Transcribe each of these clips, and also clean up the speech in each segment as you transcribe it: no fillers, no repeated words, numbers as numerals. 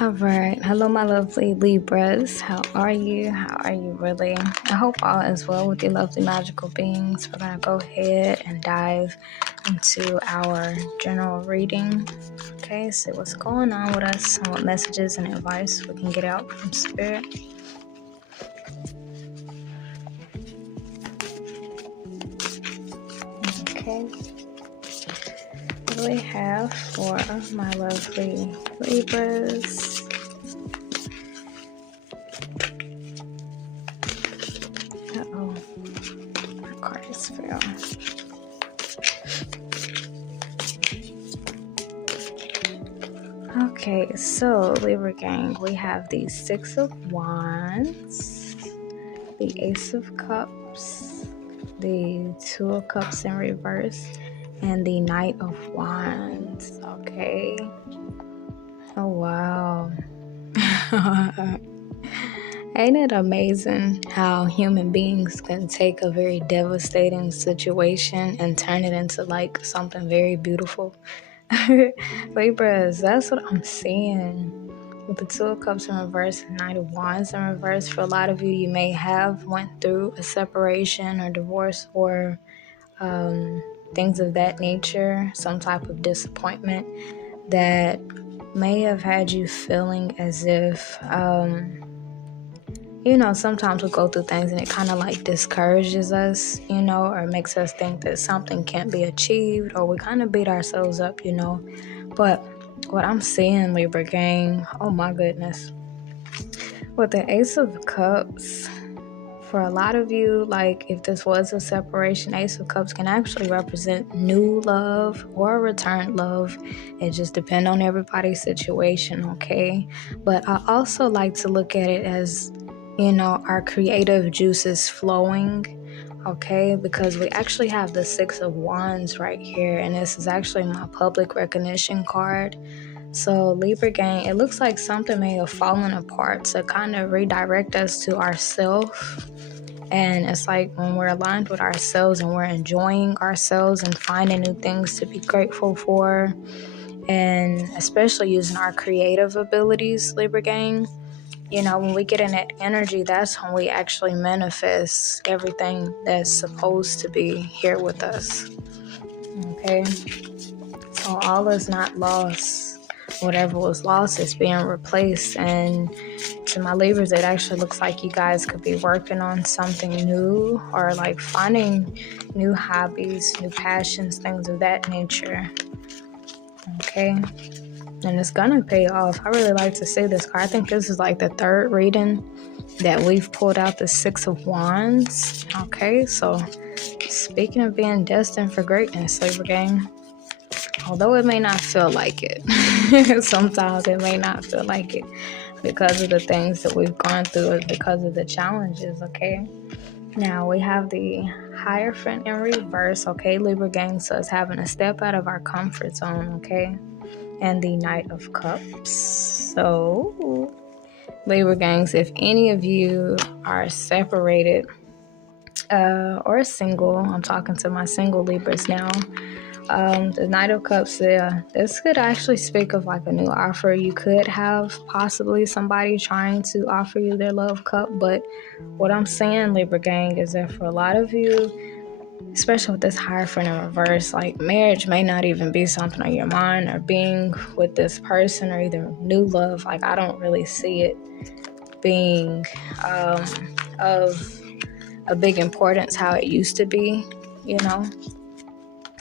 All right. Hello, my lovely Libras. How are you? How are you really? I hope all is well with your lovely magical beings. We're going to go ahead and dive into our general reading. Okay, see what's going on with us and what messages and advice we can get out from Spirit. Okay. What do we have for my lovely Libras? Uh-oh. My cards fell. Okay, so Libra gang, we have the Six of Wands, the Ace of Cups, the Two of Cups in reverse, and the Knight of Wands. Okay. Oh, wow. Ain't it amazing how human beings can take a very devastating situation and turn it into like something very beautiful? Libras, that's what I'm seeing. With the Two of Cups in reverse and Knight of Wands in reverse, for a lot of you, you may have went through a separation or divorce or things of that nature, some type of disappointment that may have had you feeling as if, sometimes we go through things and it kind of like discourages us, or makes us think that something can't be achieved, or we kind of beat ourselves up, But what I'm seeing, Libra gang, oh my goodness. With the Ace of Cups, for a lot of you, like if this was a separation, Ace of Cups can actually represent new love or returned love. It just depends on everybody's situation, okay? But I also like to look at it as, our creative juices flowing, okay? Because we actually have the Six of Wands right here, and this is actually my public recognition card. So Libra gang, it looks like something may have fallen apart to kind of redirect us to ourselves. And it's like when we're aligned with ourselves and we're enjoying ourselves and finding new things to be grateful for, and especially using our creative abilities, Libra gang, when we get in that energy, that's when we actually manifest everything that's supposed to be here with us. Okay? So all is not lost. Whatever was lost is being replaced. And to my Libras, it actually looks like you guys could be working on something new, or like finding new hobbies, new passions, things of that nature. Okay? And it's gonna pay off. I really like to see this card. I think this is like the third reading that we've pulled out the Six of Wands. Okay, so speaking of being destined for greatness, Libra gang, although it may not feel like it, sometimes it may not feel like it because of the things that we've gone through, or because of the challenges, okay? Now we have the Hierophant in reverse, okay, Libra gang, so it's having to step out of our comfort zone, okay? And the Knight of Cups. So, Libra gangs, if any of you are separated or single, I'm talking to my single Libras now, the Knight of Cups, this could actually speak of like a new offer. You could have possibly somebody trying to offer you their love cup, but what I'm saying, Libra gang, is that for a lot of you, especially with this Hierophant in reverse, like marriage may not even be something on your mind, or being with this person, or either new love. Like I don't really see it being of a big importance how it used to be,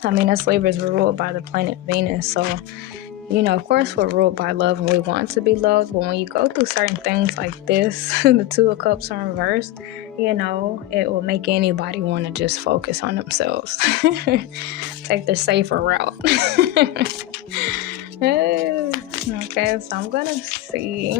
I mean, us Libras were ruled by the planet Venus, so, of course we're ruled by love and we want to be loved, but when you go through certain things like this, the Two of Cups in reverse, it will make anybody want to just focus on themselves. Take the safer route. Okay, so I'm going to see.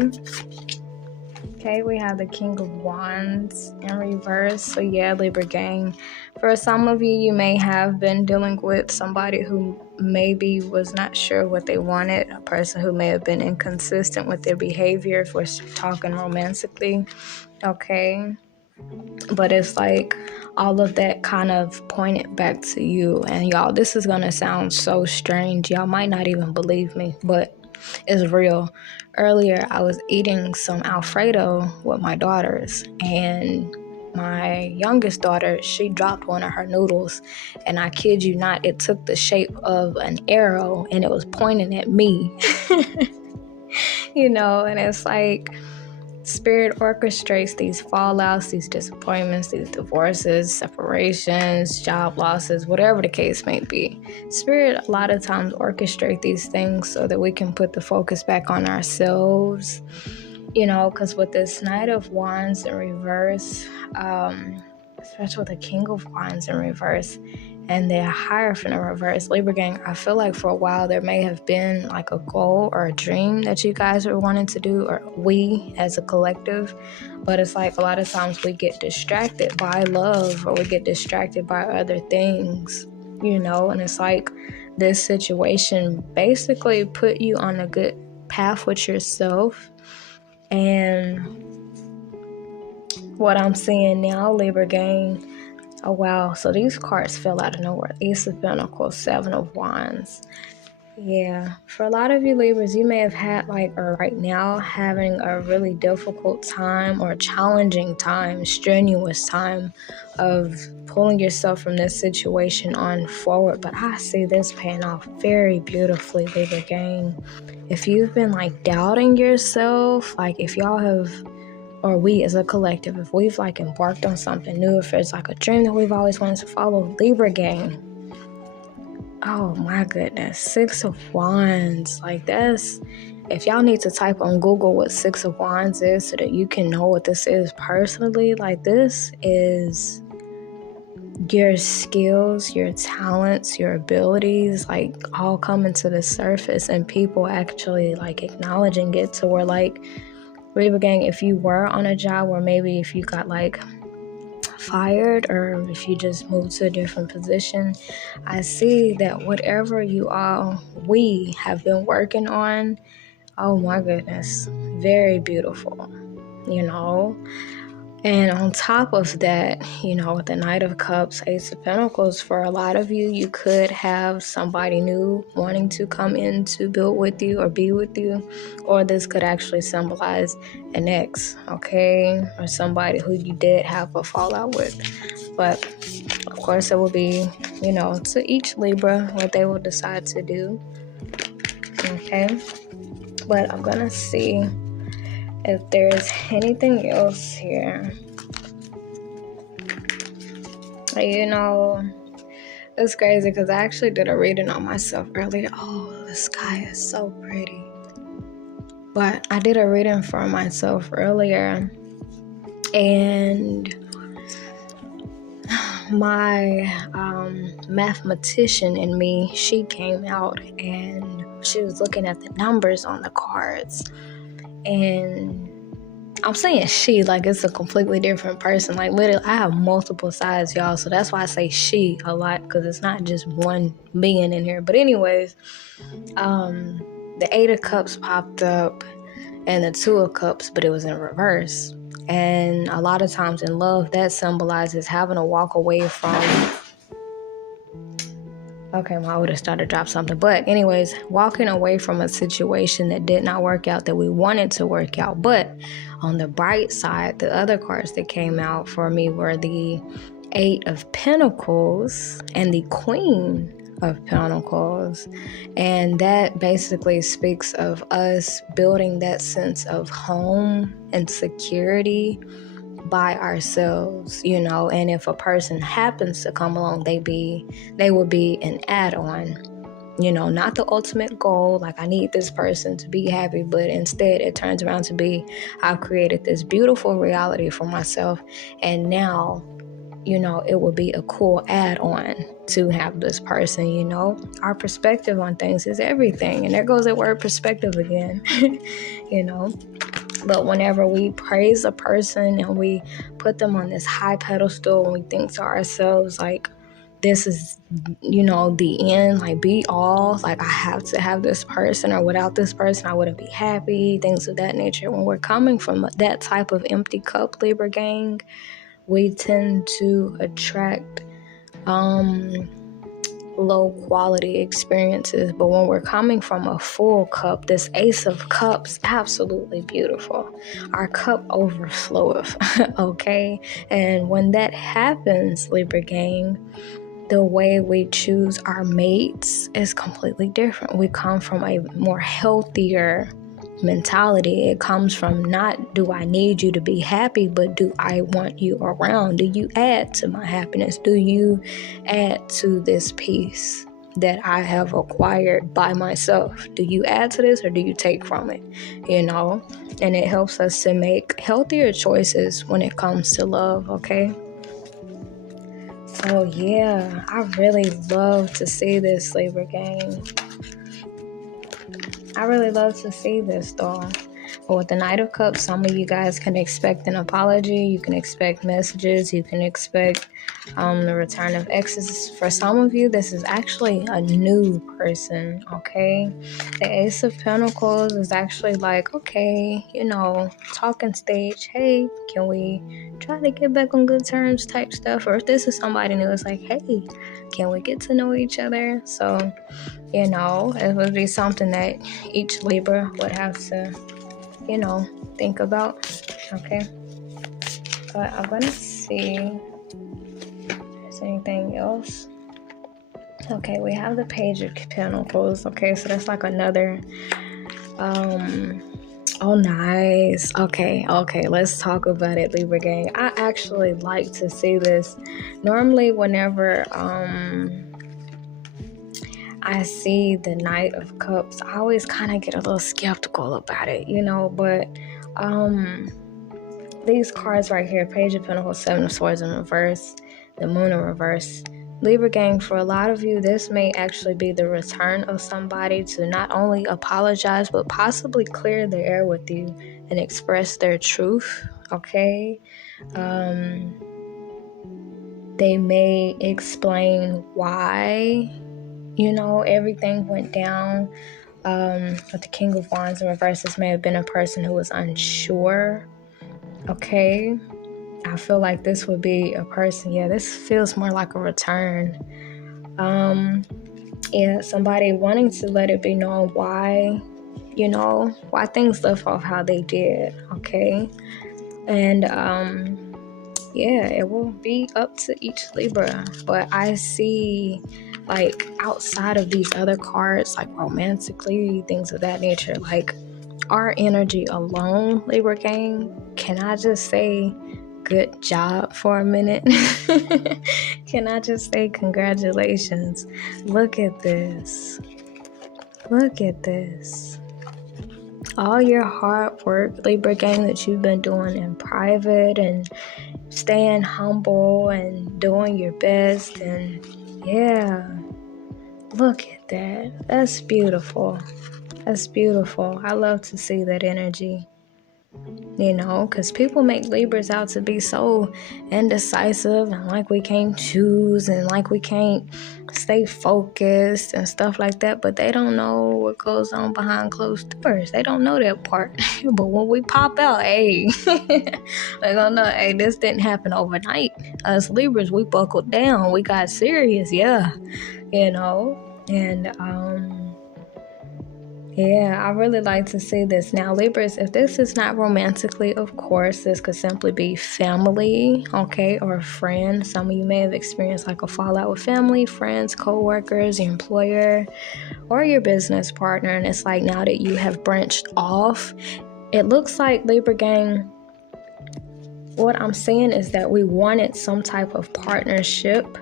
Okay, we have the King of Wands in reverse. So yeah, Libra gang, for some of you, you may have been dealing with somebody who maybe was not sure what they wanted, a person who may have been inconsistent with their behavior if we're talking romantically, okay? But it's like all of that kind of pointed back to you. And y'all, this is going to sound so strange. Y'all might not even believe me, but it's real. earlier I was eating some Alfredo with my daughters, and my youngest daughter, she dropped one of her noodles, and I kid you not, it took the shape of an arrow and it was pointing at me. And it's like Spirit orchestrates these fallouts, these disappointments, these divorces, separations, job losses, whatever the case may be. Spirit a lot of times orchestrate these things so that we can put the focus back on ourselves, because with this Knight of Wands in reverse, especially with the King of Wands in reverse, and the Hierophant in reverse, Libra gang, I feel like for a while there may have been like a goal or a dream that you guys were wanting to do, or we as a collective, but it's like a lot of times we get distracted by love, or we get distracted by other things, and it's like this situation basically put you on a good path with yourself. And what I'm seeing now, Libra gang, oh wow, so these cards fell out of nowhere. Ace of Pentacles, Seven of Wands. Yeah, for a lot of you Libras, you may have had or right now having a really difficult time or challenging time, strenuous time of pulling yourself from this situation on forward. But I see this paying off very beautifully, Libra gang. If you've been doubting yourself, if y'all have, or we as a collective, if we've embarked on something new, if it's a dream that we've always wanted to follow, Libra gang, oh my goodness, Six of Wands, that's, if y'all need to type on Google what Six of Wands is so that you can know what this is personally, this is your skills, your talents, your abilities, all coming to the surface, and people actually acknowledging it, to where Libra gang, if you were on a job, or maybe if you got fired, or if you just moved to a different position, I see that whatever we have been working on, oh my goodness, very beautiful, And on top of that, with the Knight of Cups, Ace of Pentacles, for a lot of you, you could have somebody new wanting to come in to build with you or be with you, or this could actually symbolize an ex, okay, or somebody who you did have a fallout with. But of course, it will be, to each Libra what they will decide to do, okay? But I'm gonna see if there's anything else here. It's crazy because I actually did a reading on myself earlier. Oh, the sky is so pretty. But I did a reading for myself earlier, and my mathematician in me, she came out and she was looking at the numbers on the cards. And I'm saying she, it's a completely different person. Literally, I have multiple sides, y'all. So that's why I say she a lot, because it's not just one being in here. But anyways, the Eight of Cups popped up and the Two of Cups, but it was in reverse. And a lot of times in love, that symbolizes having to walk away from... Okay, I would have started to drop something. But anyways, walking away from a situation that did not work out, that we wanted to work out. But on the bright side, the other cards that came out for me were the Eight of Pentacles and the Queen of Pentacles. And that basically speaks of us building that sense of home and security by ourselves, and if a person happens to come along, they will be an add-on, not the ultimate goal, I need this person to be happy, but instead it turns around to be, I've created this beautiful reality for myself, and now, it will be a cool add-on to have this person. Our perspective on things is everything, and there goes that word perspective again. But whenever we praise a person and we put them on this high pedestal, and we think to ourselves, this is, the end, be all, I have to have this person, or without this person, I wouldn't be happy, things of that nature. When we're coming from that type of empty cup, Libra gang, we tend to attract low quality experiences. But when we're coming from a full cup, this Ace of Cups, absolutely beautiful. Our cup overfloweth, okay? And when that happens, Libra gang, the way we choose our mates is completely different. We come from a more healthier mentality. It comes from not, do I need you to be happy, but do I want you around? Do you add to my happiness? Do you add to this peace that I have acquired by myself? Do you add to this or do you take from it? And it helps us to make healthier choices when it comes to love, okay? So yeah, I really love to see this, Libra gang. I really love to see this, though. But with the Knight of Cups, some of you guys can expect an apology. You can expect messages. You can expect the return of exes. For some of you, this is actually a new person, okay? The Ace of Pentacles is actually like, okay, talking stage. Hey, can we try to get back on good terms type stuff? Or if this is somebody new, it's like, hey, can we get to know each other? So, it would be something that each Libra would have to, think about, okay? But I'm gonna see if there's anything else. Okay, we have the Page of Pentacles. Okay, so that's like another, oh, nice. Okay, let's talk about it, Libra gang. I actually like to see this. Normally, whenever, I see the Knight of Cups, I always kind of get a little skeptical about it, but these cards right here, Page of Pentacles, Seven of Swords in reverse, the Moon in reverse. Libra gang, for a lot of you, this may actually be the return of somebody to not only apologize, but possibly clear the air with you and express their truth, okay? They may explain why everything went down. With the King of Wands in reverse, this may have been a person who was unsure. Okay, I feel like this would be a person. Yeah, this feels more like a return. Somebody wanting to let it be known why, why things left off how they did. Okay, and it will be up to each Libra. But I see, like, outside of these other cards, like romantically, things of that nature, like our energy alone, Libra gang, can I just say good job for a minute? Can I just say congratulations? Look at this. All your hard work, Libra gang, that you've been doing in private and staying humble and doing your best, and look at that. That's beautiful. I love to see that energy, because people make Libras out to be so indecisive and like we can't choose and like we can't stay focused and stuff like that, but they don't know what goes on behind closed doors. They don't know that part. But when we pop out, hey, they're gonna know, hey, this didn't happen overnight. Us Libras, we buckled down, we got serious, and I really like to see this. Now, Libras, if this is not romantically, of course, this could simply be family, okay, or friends. Some of you may have experienced like a fallout with family, friends, co-workers, your employer, or your business partner. And it's like, now that you have branched off, it looks like, Libra gang, what I'm saying is that we wanted some type of partnership.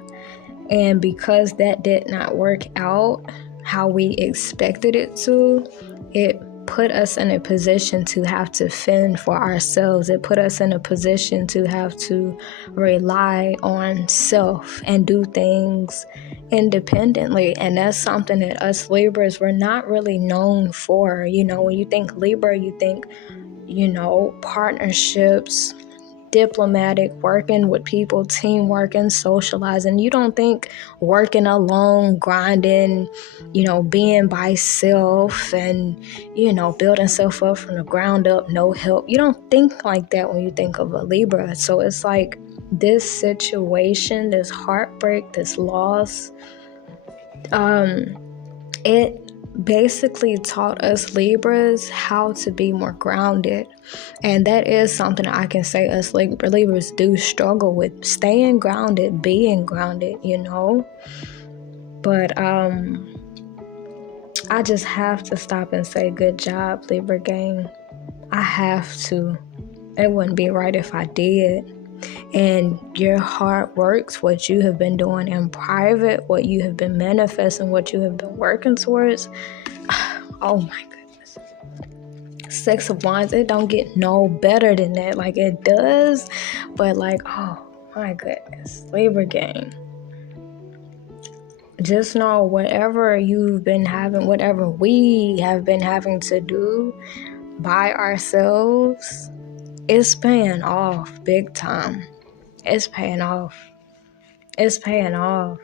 And because that did not work out how we expected it to, it put us in a position to have to fend for ourselves. It put us in a position to have to rely on self and do things independently. And that's something that us Libras were not really known for. When you think Libra, you think, partnerships, diplomatic, working with people, teamwork, and socializing. You don't think working alone, grinding, being by self and, building self up from the ground up, no help. You don't think like that when you think of a Libra. So it's like this situation, this heartbreak, this loss, it basically taught us Libras how to be more grounded. And that is something I can say us Libras do struggle with, staying grounded, being grounded, But I just have to stop and say good job, Libra gang. I have to. It wouldn't be right if I did. And your hard works, what you have been doing in private, what you have been manifesting, what you have been working towards, oh my goodness. Six of Wands, it don't get no better than that. Like, it does, but like, oh my goodness. Libra gang. Just know whatever you've been having, whatever we have been having to do by ourselves, it's paying off big time. It's paying off. It's paying off.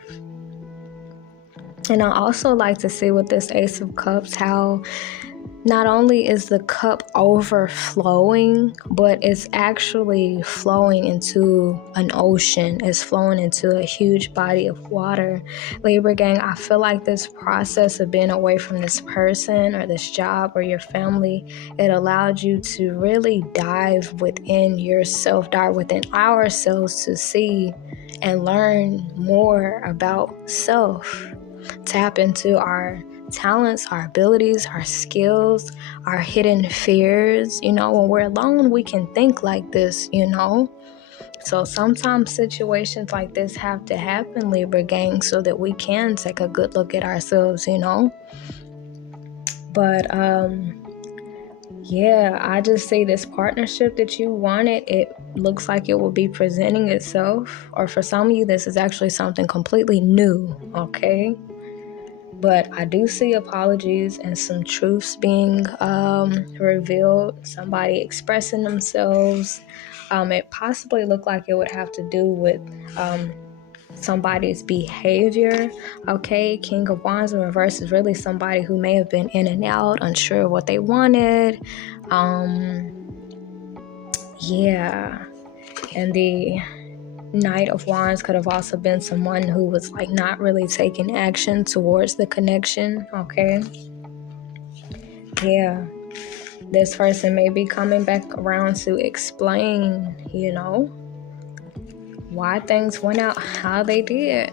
And I also like to see with this Ace of Cups how not only is the cup overflowing, but it's actually flowing into an ocean. It's flowing into a huge body of water. Libra gang, I feel like this process of being away from this person or this job or your family, it allowed you to really dive within yourself, dive within ourselves to see and learn more about self. Tap into our talents, our abilities, our skills, our hidden fears. When we're alone, we can think like this, So sometimes situations like this have to happen, Libra gang, so that we can take a good look at ourselves, But yeah, I just see this partnership that you wanted. It looks like it will be presenting itself. Or for some of you, this is actually something completely new, okay? But I do see apologies and some truths being revealed. Somebody expressing themselves. It possibly looked like it would have to do with somebody's behavior. Okay, King of Wands in reverse is really somebody who may have been in and out, unsure of what they wanted. Yeah. And the Knight of Wands could have also been someone who was like not really taking action towards the connection, okay? Yeah. This person may be coming back around to explain, why things went out how they did,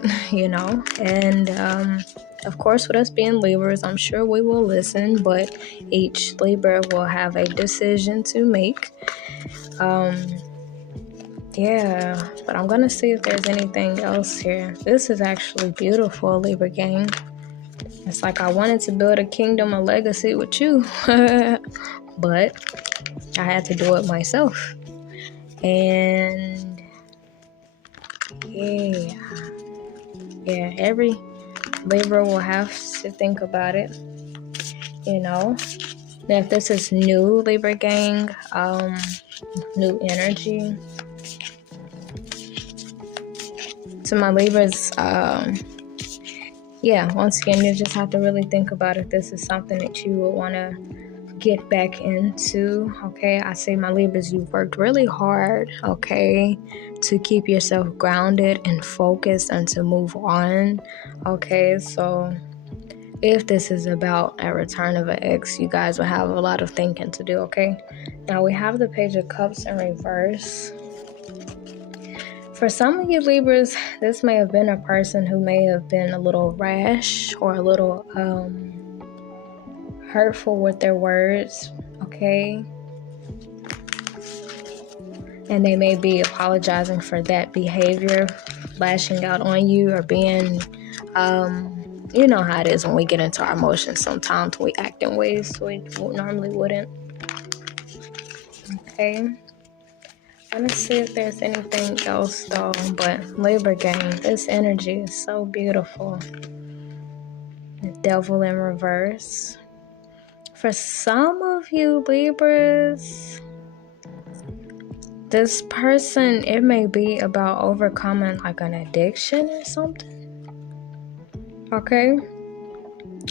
And of course, with us being Libras, I'm sure we will listen, but each Libra will have a decision to make. Yeah, but I'm going to see if there's anything else here. This is actually beautiful, Libra gang. It's like I wanted to build a kingdom, a legacy with you, but I had to do it myself. And yeah, every Libra will have to think about it, Now, if this is new, Libra gang, new energy. To my Libras, once again, you just have to really think about if this is something that you would want to get back into, okay? I say, my Libras, you've worked really hard, okay, to keep yourself grounded and focused and to move on, okay? So if this is about a return of an ex, you guys will have a lot of thinking to do, okay? Now we have the Page of Cups in reverse. For some of you Libras, this may have been a person who may have been a little rash or a little hurtful with their words, okay? And they may be apologizing for that behavior, lashing out on you or being, you know how it is when we get into our emotions. Sometimes we act in ways we normally wouldn't. Okay. Let's see if there's anything else though, but Libra gang, this energy is so beautiful. The Devil in reverse. For some of you Libras, this person, it may be about overcoming like an addiction or something. Okay?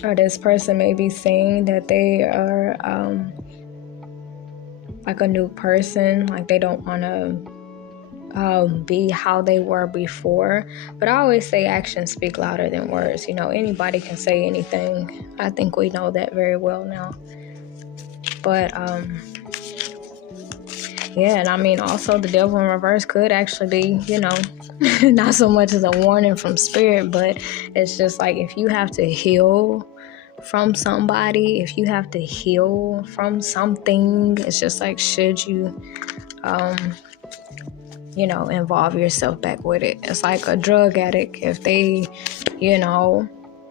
Or this person may be saying that they are like a new person, like they don't want to be how they were before. But I always say actions speak louder than words. Anybody can say anything. I think we know that very well now. But yeah, and I mean, also the devil in reverse could actually be, not so much as a warning from spirit, but it's just like if you have to heal from somebody, if you have to heal from something, it's just like, should you involve yourself back with it? It's like a drug addict. If they,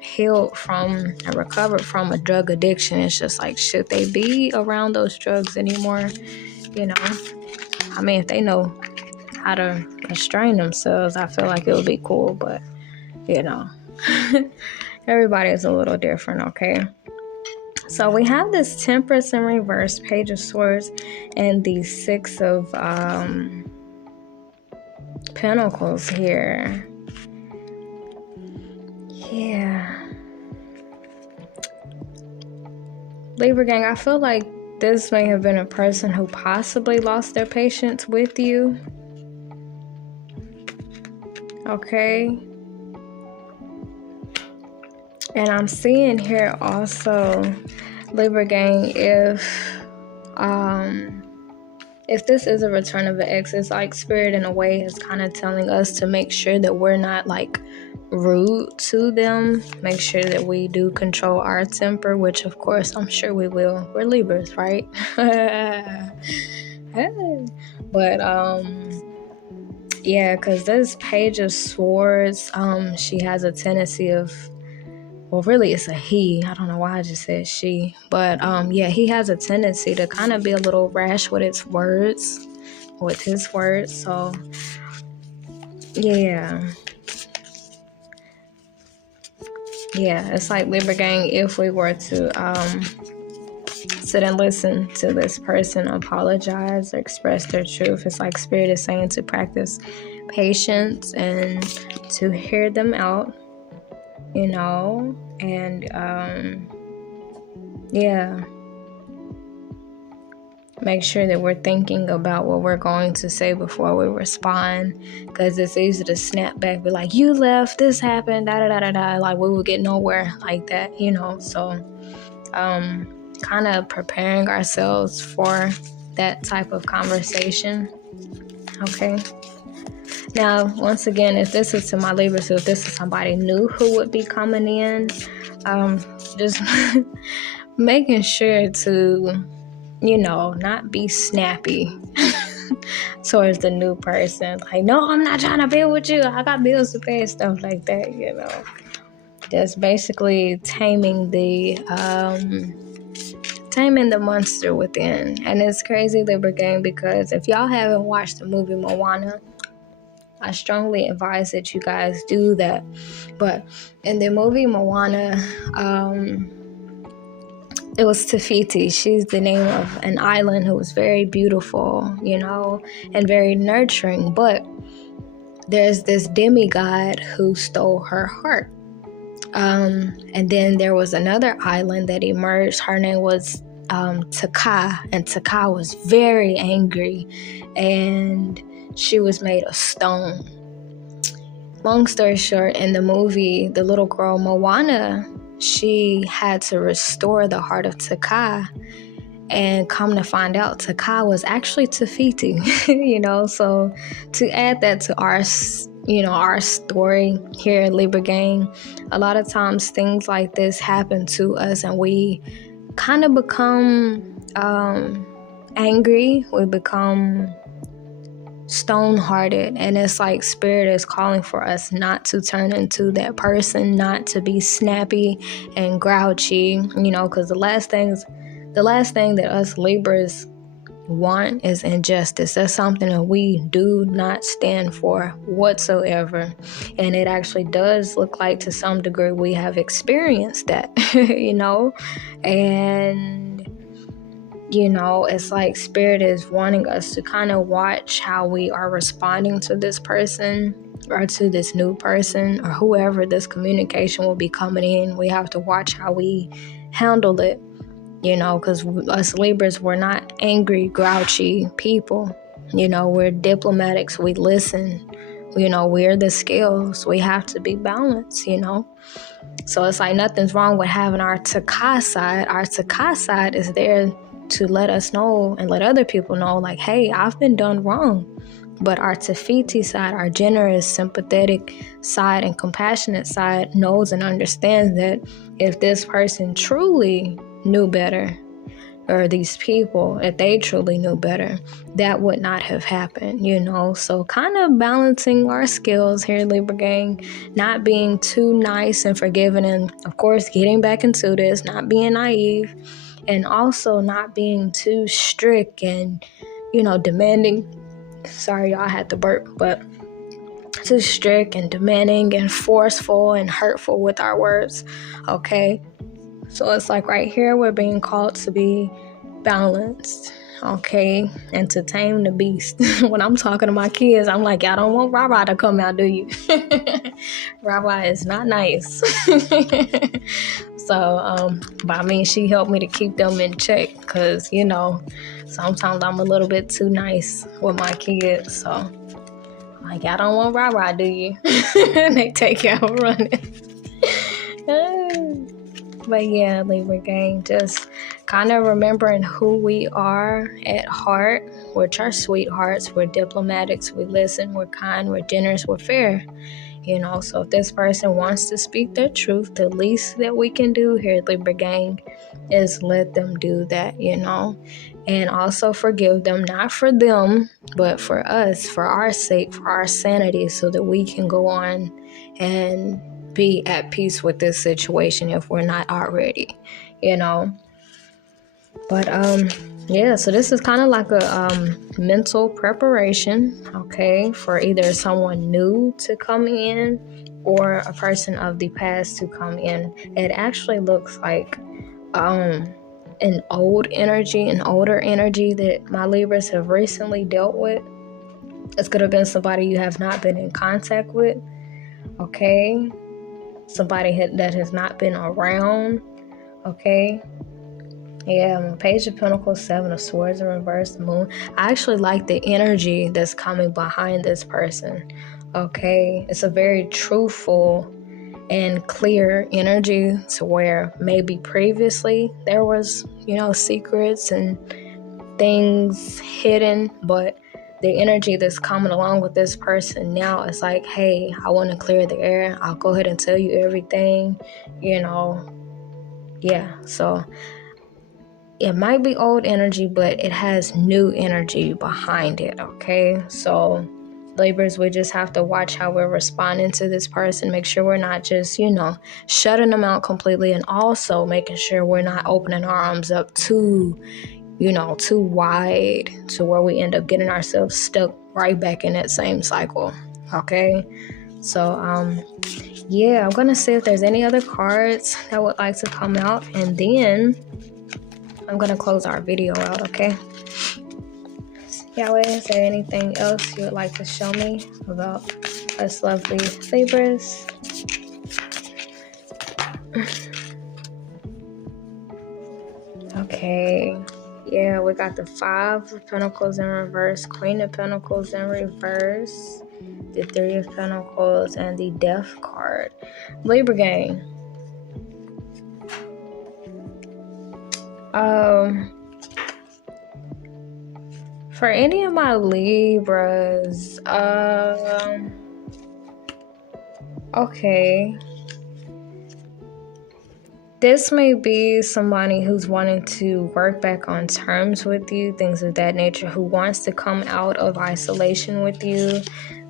healed from and recovered from a drug addiction, it's just like, should they be around those drugs anymore? I mean, if they know how to restrain themselves, I feel like it would be cool, but everybody is a little different, okay? So we have this Temperance in reverse, Page of Swords, and the Six of Pentacles here. Yeah. Libra gang, I feel like this may have been a person who possibly lost their patience with you. Okay. And I'm seeing here also, Libra gang, if this is a return of an ex, it's like spirit in a way is kind of telling us to make sure that we're not like rude to them. Make sure that we do control our temper, which of course I'm sure we will. We're Libras, right? But yeah, because this Page of Swords, she has a tendency of, well, really it's a he. I don't know why I just said she, but yeah, he has a tendency to kind of be a little rash with his words. So yeah, it's like, Libra gang, if we were to sit and listen to this person apologize or express their truth, it's like spirit is saying to practice patience and to hear them out, and make sure that we're thinking about what we're going to say before we respond, because it's easy to snap back, be like, you left, this happened, da-da-da-da-da, like we will get nowhere like that, so kind of preparing ourselves for that type of conversation. Okay. Now, once again, if this is to my Libra, so if this is somebody new who would be coming in, just making sure to, not be snappy towards the new person. Like, no, I'm not trying to be with you. I got bills to pay, stuff like that, Just basically taming the monster within. And it's crazy, Libra gang, because if y'all haven't watched the movie Moana, I strongly advise that you guys do that. But in the movie Moana, it was Tafiti. She's the name of an island who was very beautiful, and very nurturing. But there's this demigod who stole her heart. And then there was another island that emerged. Her name was Taka, and Taka was very angry, and she was made of stone. Long story short, in the movie, the little girl Moana, she had to restore the heart of Taka, and come to find out, Taka was actually Tafiti, So to add that to our story here at Libra gang, a lot of times things like this happen to us, and we kind of become angry. We become stone-hearted, and it's like spirit is calling for us not to turn into that person, not to be snappy and grouchy, because the last thing that us Libras want is injustice. That's something that we do not stand for whatsoever, and it actually does look like to some degree we have experienced that. And it's like spirit is wanting us to kind of watch how we are responding to this person or to this new person or whoever this communication will be coming in. We have to watch how we handle it, because us Libras, we're not angry, grouchy people. You know, we're diplomatics. We listen. You know, we're the skills. We have to be balanced, you know. So it's like nothing's wrong with having our Takai side. Our Takai side is there to let us know and let other people know, like, hey, I've been done wrong. But our Tafiti side, our generous, sympathetic side, and compassionate side knows and understands that if this person truly knew better, or these people, if they truly knew better, that would not have happened, you know? So kind of balancing our skills here, Libra gang, not being too nice and forgiving, and of course, getting back into this, not being naive, and also not being too strict and, you know, demanding. Sorry, y'all, I had to burp, but too strict and demanding and forceful and hurtful with our words, okay? So it's like right here, we're being called to be balanced, okay? And to tame the beast. When I'm talking to my kids, I'm like, y'all don't want Rara to come out, do you? Rara is not nice. So, but I mean, she helped me to keep them in check because, you know, sometimes I'm a little bit too nice with my kids. So, like, y'all don't want Rara, do you? They take out running. But yeah, Libra gang, just kind of remembering who we are at heart, which are sweethearts, we're diplomatics, we listen, we're kind, we're generous, we're fair. You know, so if this person wants to speak their truth, the least that we can do here at Libra gang is let them do that, you know, and also forgive them, not for them, but for us, for our sake, for our sanity, so that we can go on and be at peace with this situation if we're not already, you know. But yeah, so this is kind of like a mental preparation, okay, for either someone new to come in or a person of the past to come in. It actually looks like an older energy that my Libras have recently dealt with. It could have been somebody you have not been in contact with, okay, somebody that has not been around, okay. Yeah, Page of Pentacles, Seven of Swords in reverse, Moon. I actually like the energy that's coming behind this person, okay? It's a very truthful and clear energy to where maybe previously there was, you know, secrets and things hidden, but the energy that's coming along with this person now is like, hey, I want to clear the air. I'll go ahead and tell you everything, you know. Yeah, so it might be old energy, but it has new energy behind it, okay? So, Libras, we just have to watch how we're responding to this person. Make sure we're not just, you know, shutting them out completely, and also making sure we're not opening our arms up too, you know, too wide to where we end up getting ourselves stuck right back in that same cycle, okay? So, yeah, I'm going to see if there's any other cards that would like to come out, and then I'm going to close our video out, okay? Yahweh, is there anything else you would like to show me about us lovely Libras? Okay. Yeah, we got the Five of Pentacles in reverse, Queen of Pentacles in reverse, the Three of Pentacles, and the Death card. Libra gang. For any of my Libras, okay. This may be somebody who's wanting to work back on terms with you, things of that nature, who wants to come out of isolation with you.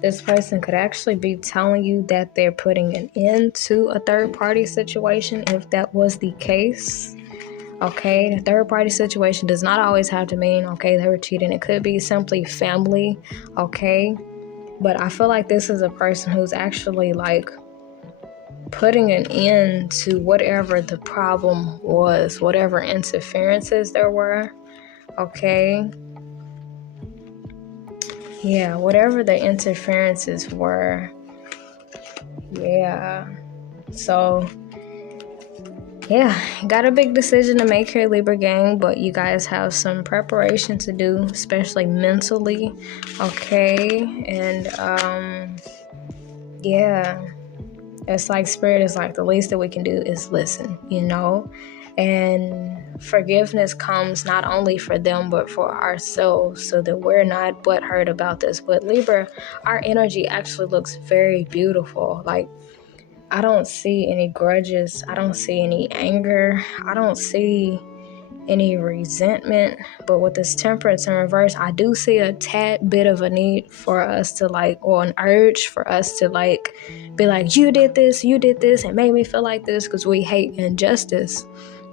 This person could actually be telling you that they're putting an end to a third-party situation, if that was the case. Okay, the third-party situation does not always have to mean, okay, they were cheating. It could be simply family, okay? But I feel like this is a person who's actually, like, putting an end to whatever the problem was, whatever interferences there were, okay? Yeah, whatever the interferences were. Yeah. So Yeah, got a big decision to make here, Libra gang, but you guys have some preparation to do, especially mentally, okay? And yeah, it's like spirit is like the least that we can do is listen, you know? And forgiveness comes not only for them but for ourselves, so that we're not butthurt about this. But Libra, our energy actually looks very beautiful. Like, I don't see any grudges. I don't see any anger. I don't see any resentment. But with this temperance in reverse, I do see a tad bit of a need for us to like, or an urge for us to like, be like, you did this, and made me feel like this, because we hate injustice,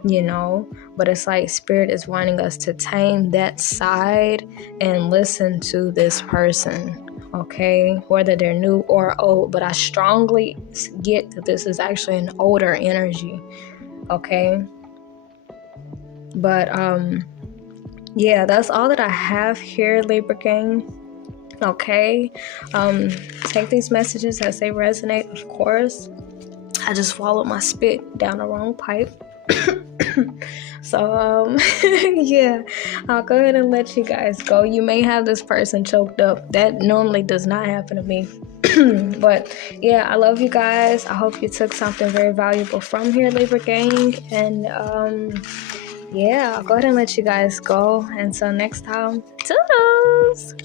you know? But it's like spirit is wanting us to tame that side and listen to this person. Okay, whether they're new or old, but I strongly get that this is actually an older energy. Okay, but yeah, that's all that I have here, Libra gang. Okay, take these messages as they resonate, of course. I just swallowed my spit down the wrong pipe. So yeah, I'll go ahead and let you guys go. You may have this person choked up. That normally does not happen to me. But yeah, I love you guys. I hope you took something very valuable from here, Libra gang. And yeah, I'll go ahead and let you guys go. Until next time, toodles!